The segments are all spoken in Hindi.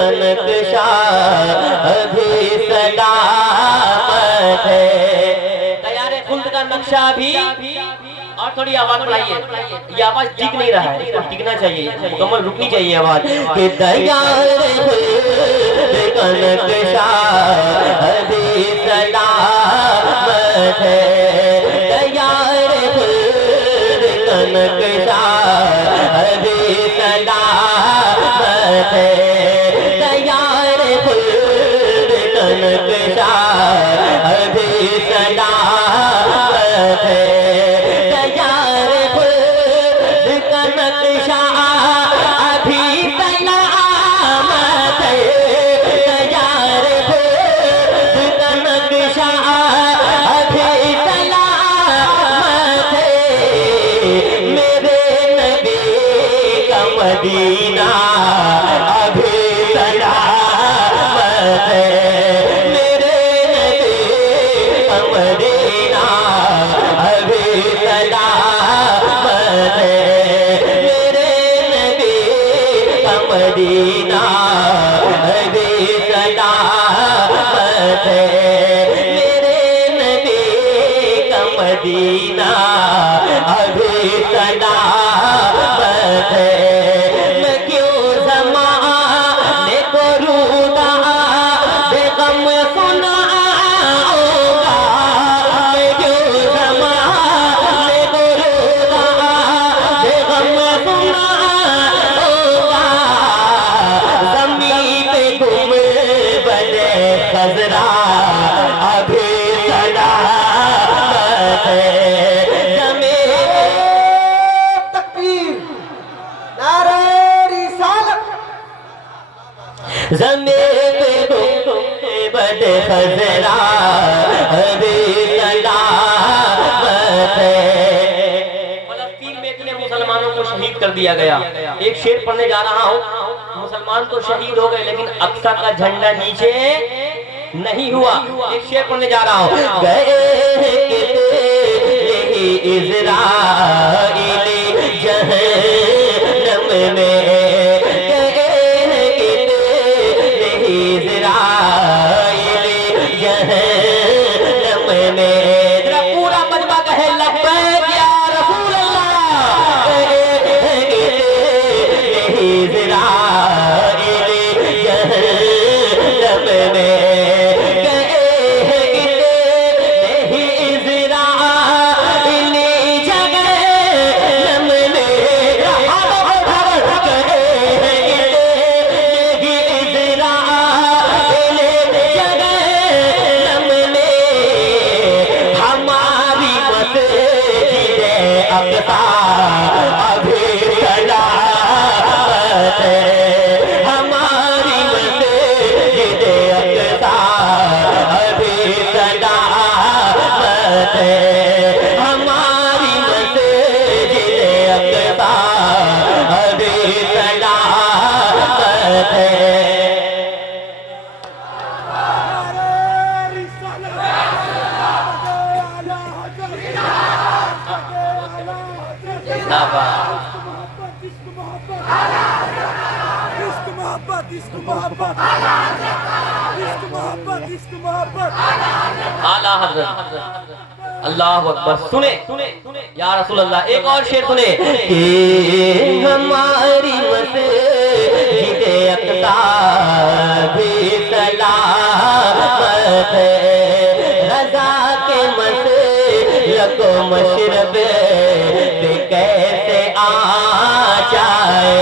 कनकशा अभी सलामत है। तैयार है खुल्द का नक्शा भी। और थोड़ी आवाज बढ़ाइए, ये आवाज टिक नहीं रहा है, इसको टिकना चाहिए, मुकम्मल रुकनी चाहिए आवाज। कि तैयार खुल्द कनकशा अभी सलामत है। तैयार खुल्द कनकशा अभी सलामत है। तैयार खुल्द कनकशा अभी सलामत है। तैयार खुल्द कनकशा अभी सलामत है। तैयार खुल्द कनकशा अभी सलामत है। मेरे नबी का मदीना अभी सलामत है। मेरे नबी का मदीना अभी सलामत है। मेरे नबी का मदीना अभी सलामत है। मेरे नबी का मदीना अभी सलामत है। मैं क्यों ज़माने को रूदा बेगम सुनाऊंगा। मैं क्यों ज़माने को रूदा बेगम सुनाऊंगा। ज़मीन पे गुंबद खज़रा अभी सलामत है। ज़मीन पे गुंबद खज़रा अभी सलामत है। फ़लस्तीन में इतने मुसलमानों को शहीद कर दिया गया। एक शेर पढ़ने जा रहा हूँ। मुसलमान तो शहीद हो गए लेकिन अक्सा का झंडा नीचे नहीं हुआ। एक शेर पढ़ने जा रहा हूँ। गए इज़राइली जहन्नम में। इज़राइली जहन्नम में। जरा पूरा मजमा कहे लब्बैक या रसूल अल्लाह। इज़राइली जहन्नम में। अभी सलामत है। हमारी मस्जिद अक़सा अभी सलामत है। हमारी मस्जिद अक़सा अभी सलामत है। आला हज़रत अल्लाह अकबर। सुने या रसूल अल्लाह। एक और शेर सुने कि हमारी मस्जिद अक़सा भी सलामत है। रज़ा के मसलक मशरब पे कैसे आ जाए।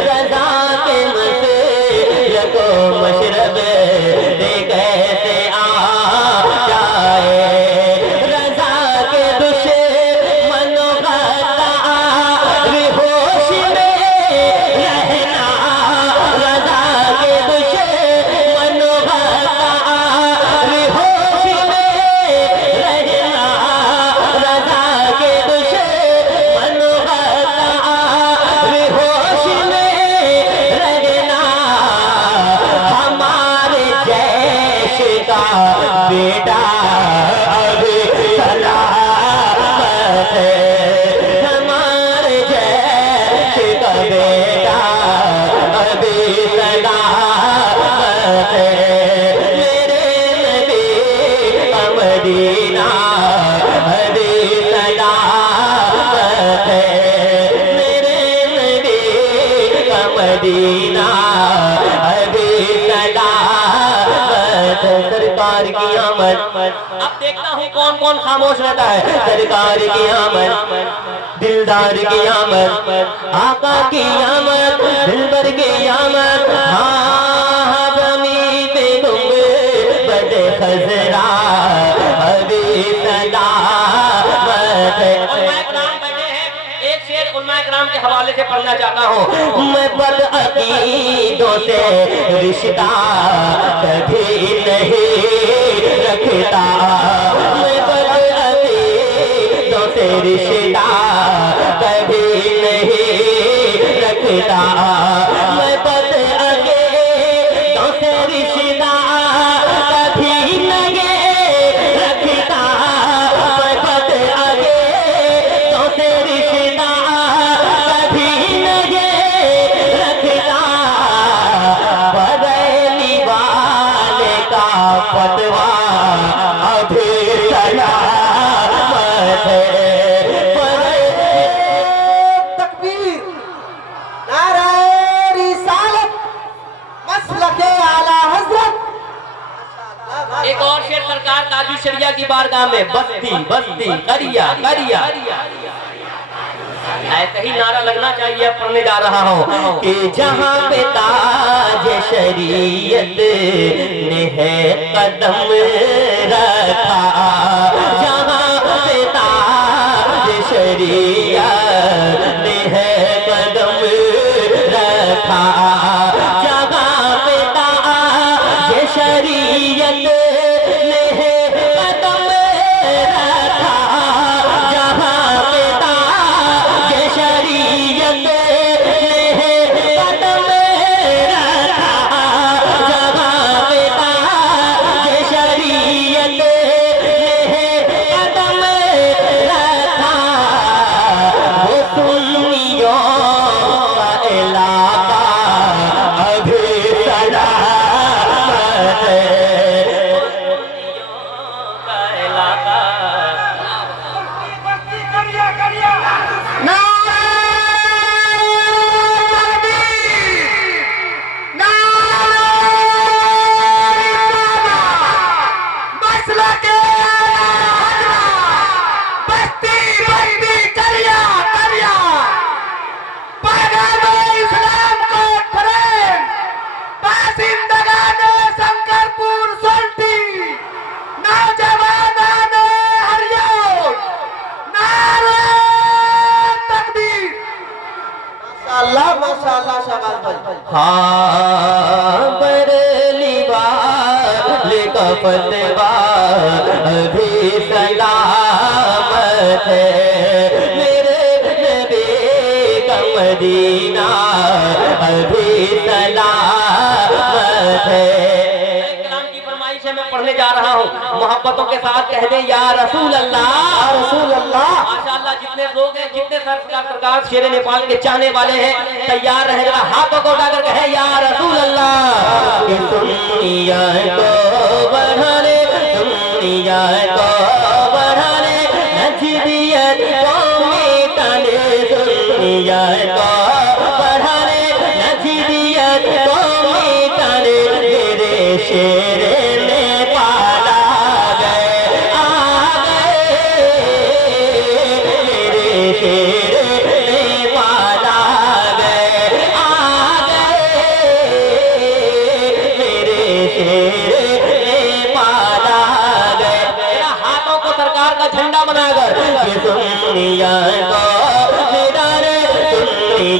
रज़ा के मसलक मशरब पे कैसे आ जाए। रज़ा के दुश्मनों का होश में रहना। रज़ा के दुश्मनों का होश में रहना। रज़ा के दुश्मनों का होश में रहना। हमारे जैश मदीना अभी सलामत सरकार की आमद। अब देखता हूँ कौन कौन खामोश रहता है। सरकार की आमद, दिलदार की आमद, आका की आमद, दिलबर की आमद, हाँ बमी पे गुंबे बड़े खजरा अभी सलामत है। एक शेर उलमाए किराम के हवाले से पढ़ना चाहता हूँ। मैं बदअकीदों से रिश्ता कभी नहीं रखता, मैं बदअकीदों से रिश्ता कभी नहीं रखता, मैं बदअकीदों से रिश्ता कभी नहीं रखता, मैं बदअकीदों से रिश्ता कभी नहीं रखता। बरेली वाले का फतवा अभी सलामत है। तकबीर, नारे रिसालत, मसलके आला हजरत। एक और शेर सरकार ताजु शरिया की बारगाह में, बस्ती बस्ती करिया करिया, ऐसे ही नारा लगना चाहिए। पढ़ने जा रहा हूँ कि जहाँ पे ताज शरीयत ने है कदम रखा, जहाँ पे ताज शरीयत ने है कदम रखा, जहाँ पे ताज शरीयत ने है कदम रखा, जहाँ पे ताज शरीयत ने है कदम रखा, जहाँ पे ताज शरीयत ने है कदम रखा, वो सुन्नियों का इलाका अभी सलामत है। का इलाका माशाअल्लाह शाबाश भाई। हाँ बरेली वाले का फतवा अभी सलामत है। मेरे नबी का मदीना अभी सलामत है। कलाम की फरमाइश है, मैं पढ़ने जा रहा हूँ। मोहब्बतों के साथ कह दे या रसूल अल्लाह, रसूल अल्लाह। माशाअल्लाह जितने लोग हैं, जितने सरकार शेर नेपाल के चाहने वाले हैं, तैयार रहे, जरा हाथों को उठाकर कहे या रसूल अल्लाह। कि दुनिया को बढ़ाने, दुनिया को बढ़ाने, नजदियत को मिटाने, दुनिया को बढ़ाने, नजदियत को मिटाने, मेरे शेर नेपाल आ गए, मेरे शेर नेपाल आ गए, मेरे शेर नेपाल आ गए। मेरा हाथों को सरकार का झंडा बनाकर कि दुनिया को मिटाने, दुनिया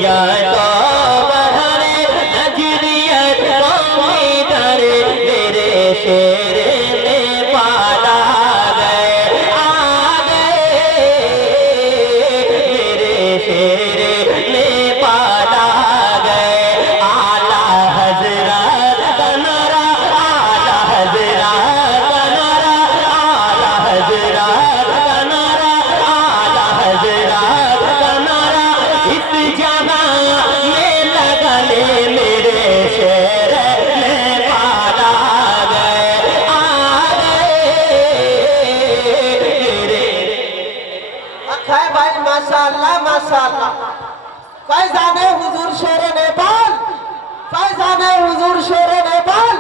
जनाबे हुजूर शेर नेपाल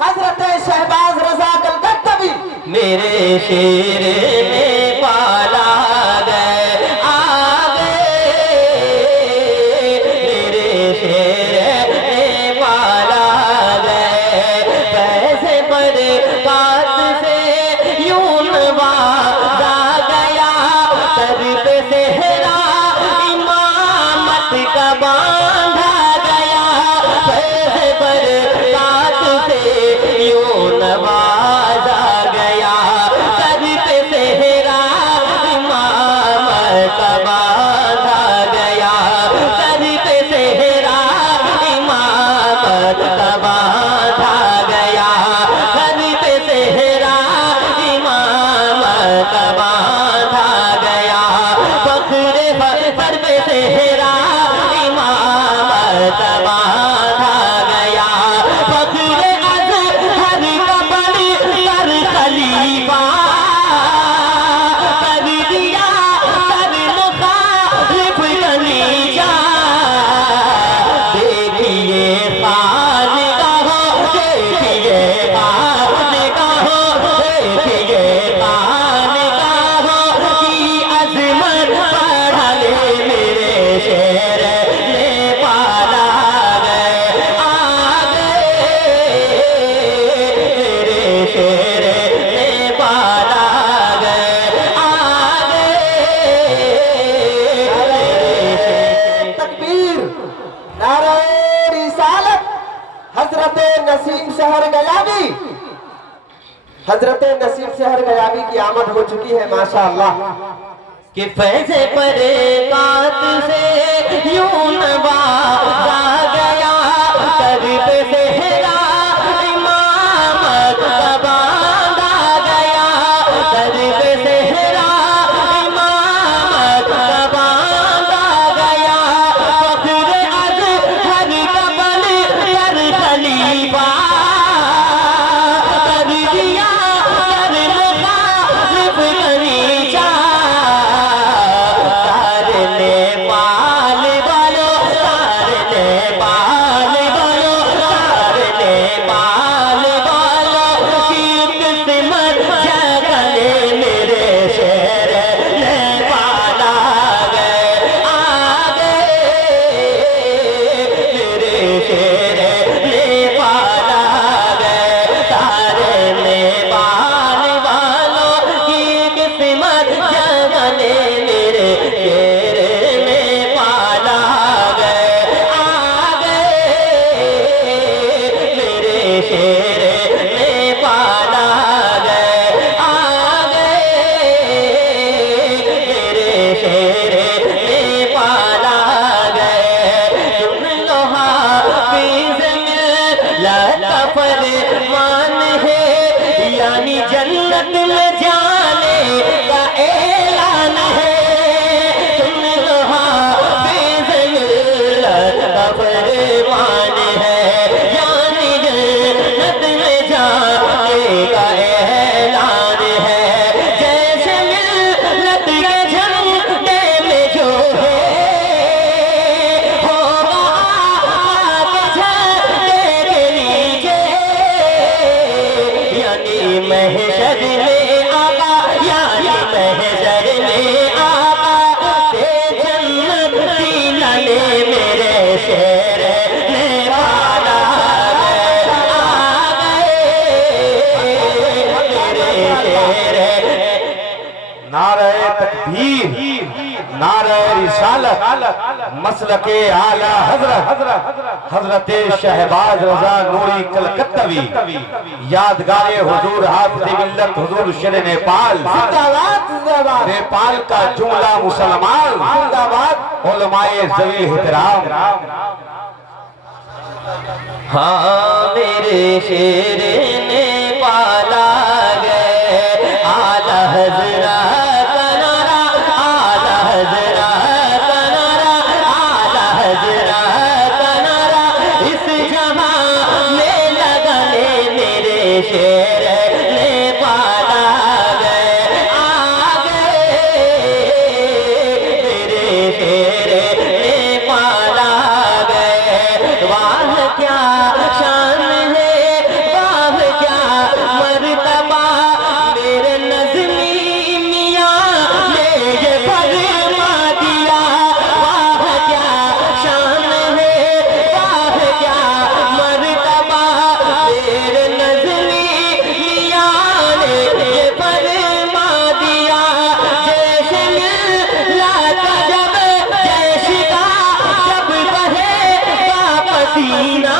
हजरत शहबाज रजा कलकत्तवी मेरे शेर नेपाल आ गए मेरे शेर नेपाल आ गए पैसे बड़े बात से यूं नवाजा गया सर पे सेहरा इमामत का बांधा गया पैसे बड़े बात से यूं नवाजा गया सर पे सेहरा इमामत का बांधा गया सर पे सेहरा इमामत का बांधा गया सर पे सेहरा इमामत का बांधा गया फख्रे सर पे सेहरा इमामत का बांधा गया फख्रे अज़हर का बड़ी सर खलीफा कर दिया सर मुखालिफ कलीजा देखिए खानगाहों देखिए खानगाहों देखिए खानगाहों की अज़मत बढ़ा ले मेरे शेर नेपाल आ गए मेरे शेर नेपाल आ गए तकबीर नारे रिसालत हजरत नसीम शहर गयाबी हजरत नसीम शहर गयाबी की आमद हो चुकी है माशाअल्लाह कि फैज़े परे कात से यूं नवाजा गया सर पे सेहरा इमामत का बांधा गया सर पे सेहरा इमामत का बांधा गया फख्रे अज़हर का बड़ी सर खलीफा कर दिया सर मुखालिफ कलीजा सारे नेपाल वालों सारे नेपाल वालों सारे नेपाल वालों की किस्मत जगने मेरे शेर नेपाल आ गए मेरे शेर नेपाल आ गए सारे नेपाल वालों की किस्मत जगने मेरे शेर नेपाल आ गए मेरे शेर नेपाल आ गए मेरे शेर नेपाल आ गए सुन लो हाफिज़ मिल्लत फरमान है यानी जन्नत में जाने का ऐलान है सुन लो हाफिज़ मिल्लत फरमान है यानी जन्नत में जाने का ऐलान है जैसे मिल्लत के झंडे में जो है होगा आगे झंडे के नीचे यानी महशर में आका यानी महशर में आका से जन्नत दिलाने मेरे शेर नेपाल आ गए मेरे शेर नारे तकबीर नारे रिसालत मसलके आला हजरत शहबाज रजा नूरी कलकत्तवी यादगारे हुजूर हाफिज़ मिल्लत हुजूर शेर नेपाल जिंदाबाद जिंदाबाद नेपाल का जुमला मुसलमान जिंदाबाद उलमाए ज़वील एहतराम हाँ मेरे शेर नेपाल आ गए आला हज़रत का नारा आला हज़रत का नारा आला हज़रत का नारा इस जहां में लगने मेरे शेर नेपाल आ गए मेरे शेर नेपाल आ गए वाह क्या शान है, वाह क्या मर्तबा मेरे नज़मी मियाँ ने ये फरमा दिया। वाह क्या शान है, वाह क्या मर्तबा मेरे नज़मी मियाँ ने ये फरमा दिया। जैश मिला था जब जैश का जब बहेगा पसीना,